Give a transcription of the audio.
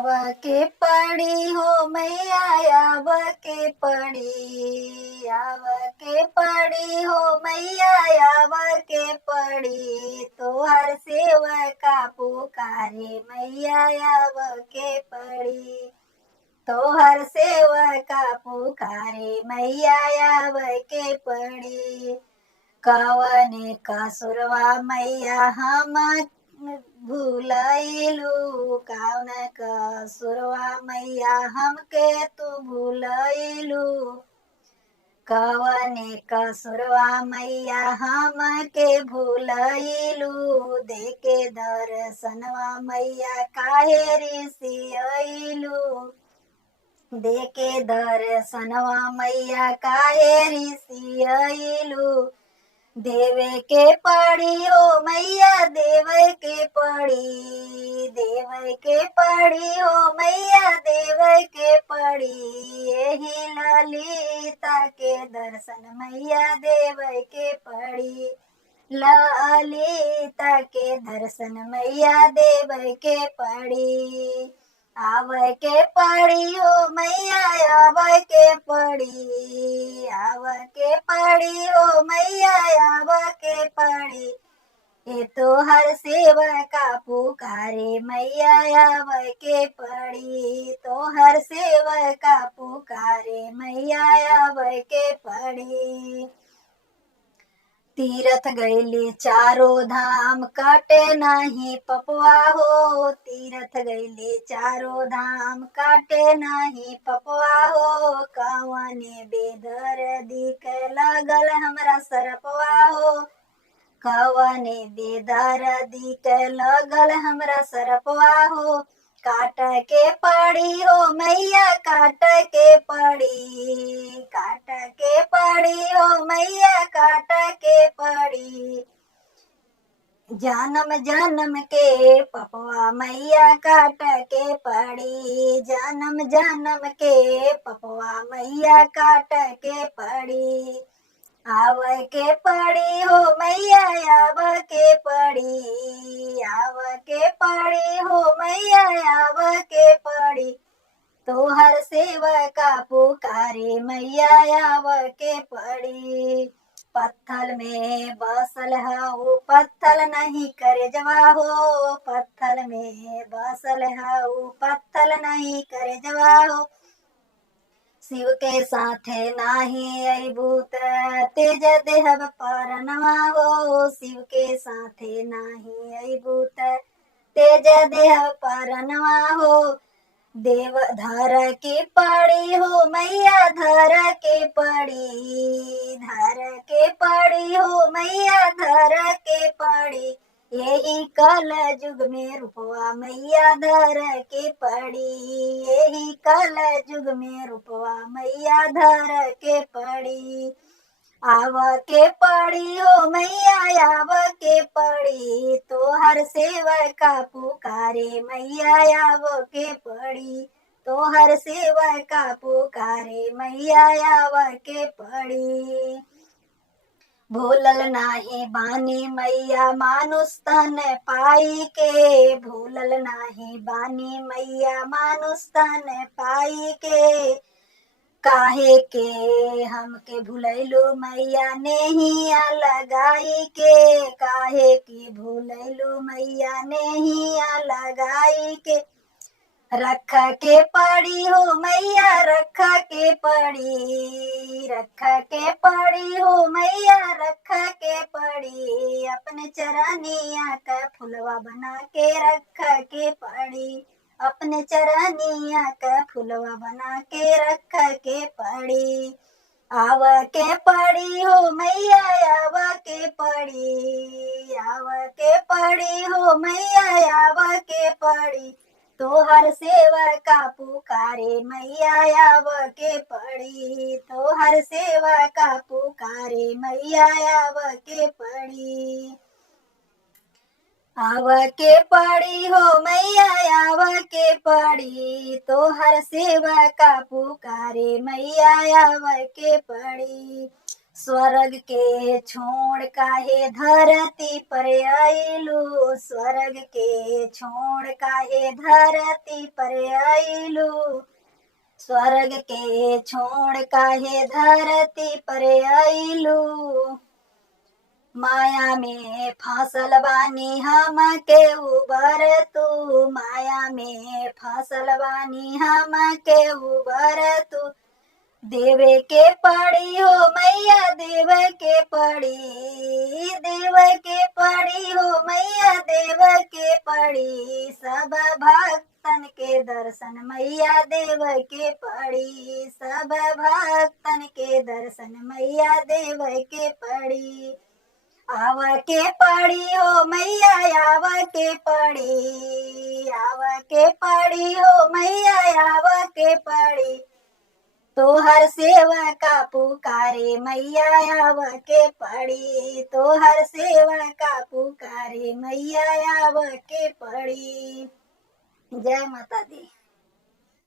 आव के पड़ी हो मैया आव के पड़ी, आव के पड़ी हो मैया आव के पड़ी, तोहर सेवका पुकारे मैया आव के पड़ी, तोहर सेवका पुकारे मैया आव के पड़ी। कवने कसुरवा मैया हम भूलैलू, कौन कसुरवा मैया हमके तू भूलैलू, कवने कसुरवा मैया हमके भूलैलू, देके दर्शनवा मैया काहे रिसियैलू, देके दर्शनवा मैया काहे रिसियैलू, देवे के पड़ी हो मैया देवे के पड़ी, देवे के पड़ी हो मैया देवे के पड़ी, यही ललिता के दर्शन मैया देवे के पड़ी, ललिता के दर्शन मैया देवे के पड़ी। आव के पड़ी हो मैया आव के पड़ी, आव के पड़ी हो मैया आव के पड़ी, ये तो हर सेवका पुकारे मैया आव के पड़ी, तो हर सेवका पुकारे मैया आव के पड़ी। तीरथ गैली चारों धाम काटे नाही पपवा हो, तीरथ गैली चारों धाम काटे नाही पपवा हो, कवने बेदर्दी के लागल हमरा सरपवा हो, कवने बेदर्दी के लागल हमरा सरपवा हो, काट के पड़ी हो मैया काट के पड़ी, काट के पड़ी हो मैया काट के पड़ी, जन्म जन्म के पपवा मैया काट के पड़ी, जन्म जन्म के पपवा मैया काट के पड़ी, आव के पड़ी हो मैया आव के पड़ी, आव के पड़ी हो मैया आव के पड़ी, तोहर सेवका पुकारे मैया आव के पड़ी। पत्थल में बसल हऊ पत्थल नहीं करे जवा हो, पत्थल में बसल हऊ पत्थल नहीं करे जवा हो, शिव के साथे नाही अबूत तेज देहब परनवा हो, शिव के साथे नाही अबूत तेज देहब परनवा हो, देव धर के पड़ी हो मैया धर के पड़ी, धर के पड़ी हो मैया धर के पड़ी, यही कल युग में रूपवा मैया धर के पड़ी, यही कल युग में रूपवा मैया धर के पड़ी, आव के पड़ी हो मैया आव के पड़ी, तोहर सेवका पुकारे मैया आव के पड़ी, तोहर सेवका पुकारे मैया आव के पड़ी। भूलल नाही बानी मैया मानुष तन पाई के, भूलल नाही बानी मैया मानुष तन पाई के, काहे के हमके भूलैलू मैया नेहिया लगाई के, काहे की भूलैलू मैया नेहिया लगाई के, रख के पड़ी हो मैया रख के पड़ी, रख के पड़ी हो मैया रख के पड़ी, अपने चरनिया का फुलवा बना के रख के पड़ी, अपने चरनिया का फुलवा बना के रख के पड़ी, आव के पड़ी हो मैया आव के पड़ी, आव के पड़ी हो मैया आव के पड़ी, तोहर सेवका पुकारे मैया आव के पड़ी, तोहर सेवका पुकारे मैया आव के पड़ी, आव के पड़ी हो मैया आव के पड़ी, तोहर सेवका पुकारे मैया आव के पड़ी, स्वर्ग के छोड़ काहे धरती पर आइलू, स्वर्ग के छोड़ काहे धरती पर आइलू, स्वर्ग के छोड़ काहे धरती पर आइलू। माया में फसल बानी हम के उबर तू, माया में फसल बानी हम के उबर तू, देवे के पड़ी हो मैया देव के पड़ी, देव के पड़ी हो मैया देव के पड़ी, सब भक्तन के दर्शन मैया देव के पड़ी, सब भक्तन के दर्शन मैया देव के पड़ी। आव के पड़ी हो मैया आव के पड़ी, आव के पड़ी हो मैया आव के पड़ी, तोहर सेवा का पुकारे मैया आव के पड़ी, तोहर सेवा का पुकारे मैया आव के पड़ी। जय माता दी।